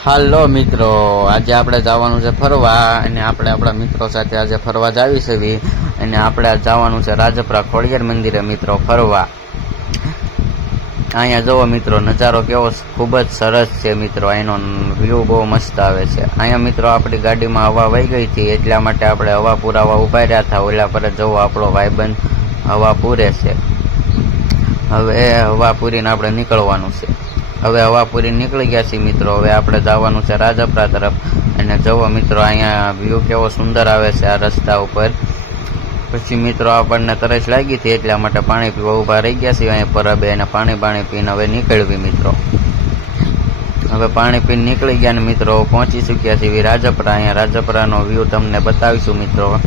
હાલો મિત્રો, આજે આપણે જવાનું છે ફરવા અને આપણે આપણા મિત્રો સાથે આજે ફરવા જાવી છે અને આપણે જવાનું છે રાજપરા ખોડિયાર મંદિરે મિત્રો ફરવા. અહીંયા જુઓ મિત્રો, નજારો કેવો ખૂબ જ સરસ છે મિત્રો. અહીંનો વ્યૂ બહુ મસ્ત આવે છે. અહીંયા મિત્રો આપણી ગાડીમાં હવા વહી ગઈ હતી, એટલા માટે આપણે હવા પુરાવા ઉભા રહ્યા હતા. ઓલા પર જુઓ આપણો ભાઈબંધ હવા પૂરે છે. હવે હવા પૂરીને આપણે નીકળવાનું છે. હવે હવા પૂરી નીકળી ગયા છીએ મિત્રો. હવે આપણે જવાનું છે રાજપરા તરફ. અને જુઓ મિત્રો, અહીંયા વ્યૂ કેવો સુંદર આવે છે આ રસ્તા ઉપર. પછી મિત્રો આપણને તરસ લાગી હતી, એટલા માટે પાણી પીવા ઊભા રહી ગયા છીએ અહીંયા પરબે, અને પાણી પીને હવે નીકળવી મિત્રો. હવે પાણી પીને નીકળી ગયા ને મિત્રો પહોંચી ચૂક્યા છીએ રાજપરા. અહીંયા રાજપરાનો વ્યૂ તમને બતાવીશું મિત્રો.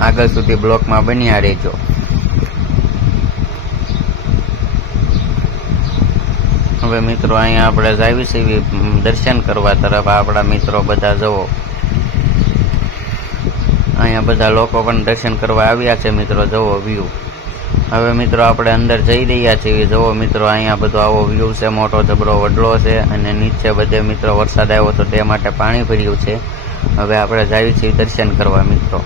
આગળ સુધી બ્લોકમાં બન્યા રહેજો. હવે મિત્રો અહીંયા આપણે જાવી છીએ દર્શન કરવા તરફ. આપણા મિત્રો બધા જુઓ, અહીંયા બધા લોકો પણ દર્શન કરવા આવ્યા છે મિત્રો. જુઓ વ્યૂ. હવે મિત્રો આપણે અંદર જઈ રહ્યા છીએ. જુઓ મિત્રો, અહીંયા બધો આવો વ્યૂ છે, મોટો જબરો વડલો છે, અને નીચે બધે મિત્રો વરસાદ આવ્યો તો તે માટે પાણી ભર્યું છે. હવે આપણે જાવી છીએ દર્શન કરવા મિત્રો.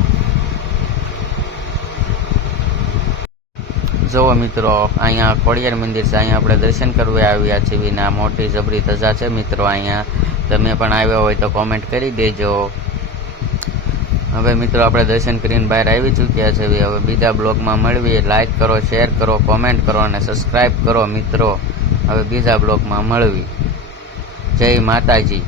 જુઓ મિત્રો, અહીંયા ખોડિયાર મંદિર છે, અહીંયા આપણે દર્શન કરવા આવ્યા છીએ ને આ મોટી જબરી ધજા છે મિત્રો. અહીંયા તમે પણ આવ્યા હોય તો કોમેન્ટ કરી દેજો. હવે મિત્રો આપણે દર્શન કરીને બહાર આવી ચૂક્યા છે. હવે બીજા બ્લોગમાં મળીએ. લાઈક કરો, શેર કરો, કોમેન્ટ કરો અને સબસ્ક્રાઈબ કરો મિત્રો. હવે બીજા બ્લોગમાં મળવી. જય માતાજી.